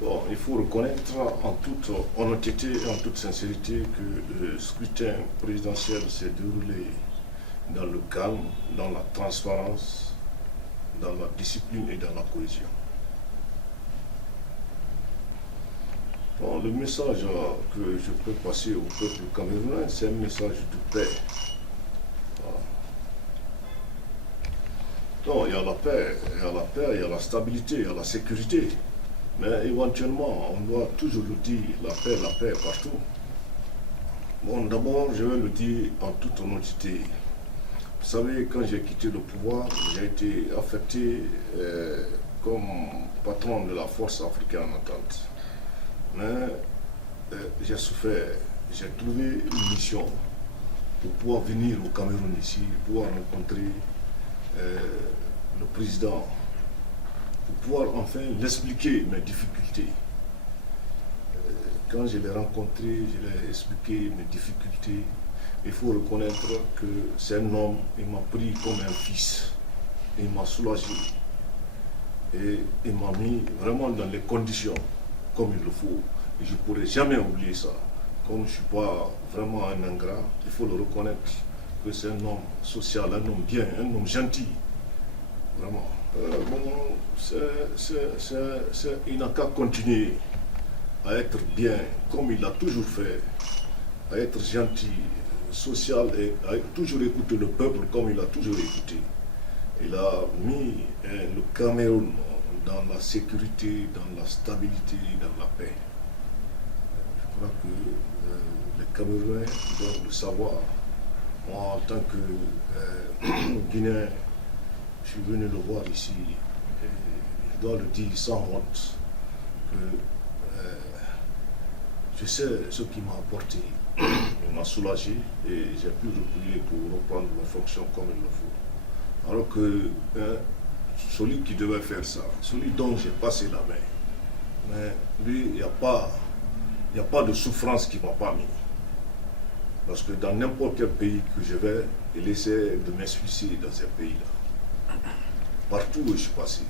Bon, il faut reconnaître en toute honnêteté et en toute sincérité que le scrutin présidentiel s'est déroulé dans le calme, dans la transparence, dans la discipline et dans la cohésion. Bon, le message que je peux passer au peuple camerounais, c'est un message de paix. Voilà. Non, il y a la paix, il y a la paix, il y a la stabilité, il y a la sécurité. Mais éventuellement, on doit toujours le dire, la paix partout. Bon, d'abord, je vais le dire en toute honnêteté. Vous savez, quand j'ai quitté le pouvoir, j'ai été affecté comme patron de la force africaine en entente. Mais j'ai souffert, j'ai trouvé une mission pour pouvoir venir au Cameroun ici, pouvoir rencontrer le président, pour pouvoir enfin l'expliquer mes difficultés. Quand je l'ai rencontré, je l'ai expliqué mes difficultés. Il faut reconnaître que c'est un homme, il m'a pris comme un fils. Il m'a soulagé. Et il m'a mis vraiment dans les conditions comme il le faut. Et je ne pourrai jamais oublier ça. Comme je ne suis pas vraiment un ingrat, il faut le reconnaître que c'est un homme social, un homme bien, un homme gentil. Vraiment. Il n'a qu'à continuer à être bien, comme il l'a toujours fait, à être gentil, social et à toujours écouter le peuple comme il a toujours écouté. Il a mis le Cameroun dans la sécurité, dans la stabilité, dans la paix. Je crois que les Camerounais doivent le savoir. Moi, en tant que Guinéen, je suis venu le voir ici et je dois le dire sans honte que je sais ce qu'il m'a apporté. Il m'a soulagé et j'ai pu replier pour reprendre mes fonctions comme il le faut. Alors que celui qui devait faire ça, celui dont j'ai passé la main, mais lui, il n'y a pas de souffrance qu'il ne m'a pas mis. Parce que dans n'importe quel pays que je vais, il essaie de m'expulser dans ces pays-là. Partout où je suis passé.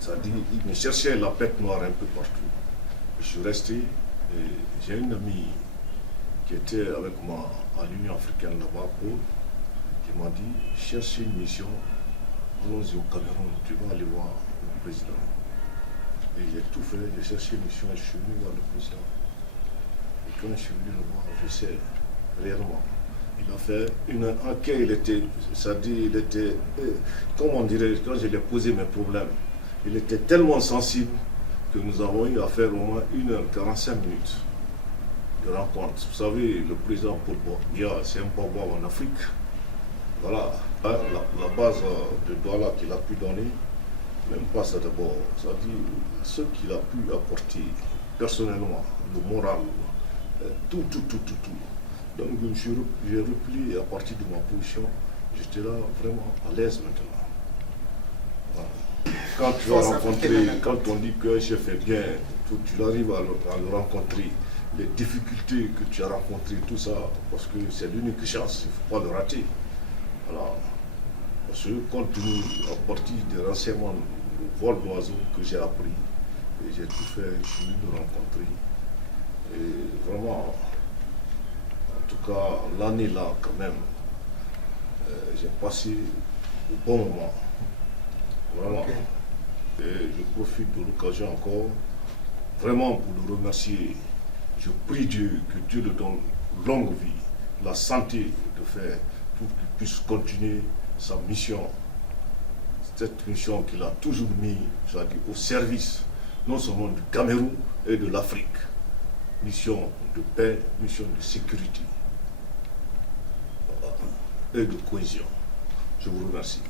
Ça dit, il me cherchait la bête noire un peu partout. Je suis resté et j'ai une amie qui était avec moi à l'Union africaine là-bas, Paul, qui m'a dit, cherchez une mission, allons-y au Cameroun, tu vas aller voir le président. Et j'ai tout fait, j'ai cherché une mission et je suis venu voir le président. Et quand je suis venu le voir, je sais, réellement, il a fait une enquête, il était, c'est-à-dire, il était, comment on dirait, quand je lui ai posé mes problèmes, il était tellement sensible que nous avons eu à faire au moins 1h45 de rencontre. Vous savez, le président Paul Biya, c'est un bobo en Afrique. Voilà, la base de Douala qu'il a pu donner, même pas ça d'abord, c'est-à-dire ce qu'il a pu apporter personnellement, le moral, tout. Donc j'ai replié à partir de ma position, j'étais là vraiment à l'aise maintenant. Voilà. Quand tu vas rencontrer, quand on dit qu'un chef est bien, tu arrives à le rencontrer, les difficultés que tu as rencontrées, tout ça, parce que c'est l'unique chance, il ne faut pas le rater. Voilà. Parce que compte tenu à partir des renseignements, le vol d'oiseaux que j'ai appris, et j'ai tout fait, je suis venu le rencontrer. Et vraiment, en tout cas, l'année là, quand même, j'ai passé de bons moments. Vraiment. Okay. Et je profite de l'occasion encore, vraiment pour le remercier. Je prie Dieu que Dieu lui donne longue vie, la santé de faire pour qu'il puisse continuer sa mission. Cette mission qu'il a toujours mis, c'est-à-dire au service, non seulement du Cameroun et de l'Afrique. Mission de paix, mission de sécurité et de cohésion. Je vous remercie.